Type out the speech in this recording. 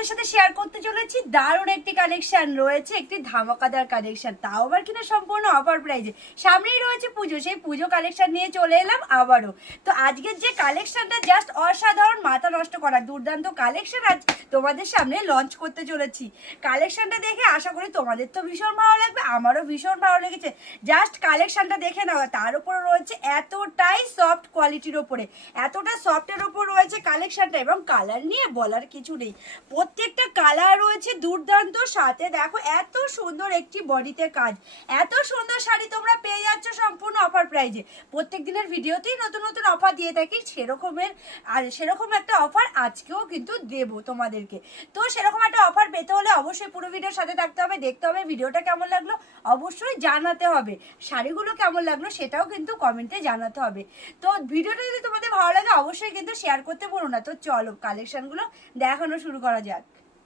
তোমাদের সাথে শেয়ার করতে চলেছি দারুণ একটি কালেকশন রয়েছে, একটি ধামাকাদার কালেকশন, তাও আবার কিনা সম্পূর্ণ অফার প্রাইজে। সামনেই রয়েছে পুজো, সেই পুজো কালেকশন নিয়ে চলে এলাম আবারও। তো আজকের যে কালেকশনটা জাস্ট অসাধারণ, মাথা নষ্ট করা দুর্দান্ত কালেকশন আজ তোমাদের সামনে লঞ্চ করতে চলেছি। কালেকশনটা দেখে আশা করি তোমাদের তো ভীষণ ভালো লাগবে, আমারও ভীষণ ভালো লেগেছে। জাস্ট কালেকশনটা দেখে নাও, তার উপরে রয়েছে এতটাই সফট কোয়ালিটির ওপরে, এতটা সফটের ওপর রয়েছে কালেকশনটা, এবং কালার নিয়ে বলার কিছু নেই। প্রত্যেকটা কালার রয়েছে দুর্দান্ত, সাথে দেখো এত সুন্দর একটি বডিতে কাজ। এত সুন্দর শাড়ি তোমরা পেয়ে যাচ্ছ সম্পূর্ণ অফার প্রাইজে। প্রত্যেক দিনের ভিডিওতেই নতুন নতুন অফার দিয়ে থাকি, সেরকমের আর সেরকম একটা অফার আজকেও কিন্তু দেবো তোমাদেরকে। তো সেরকম একটা অফার পেতে হলে অবশ্যই পুরো ভিডিওর সাথে থাকতে হবে, দেখতে হবে ভিডিওটা কেমন লাগলো অবশ্যই জানাতে হবে, শাড়িগুলো কেমন লাগলো সেটাও কিন্তু কমেন্টে জানাতে হবে। তো ভিডিওটা যদি তোমাদের ভালো লাগে অবশ্যই কিন্তু শেয়ার করতে ভুলো না। তো চলো কালেকশনগুলো দেখানো শুরু করা যাক।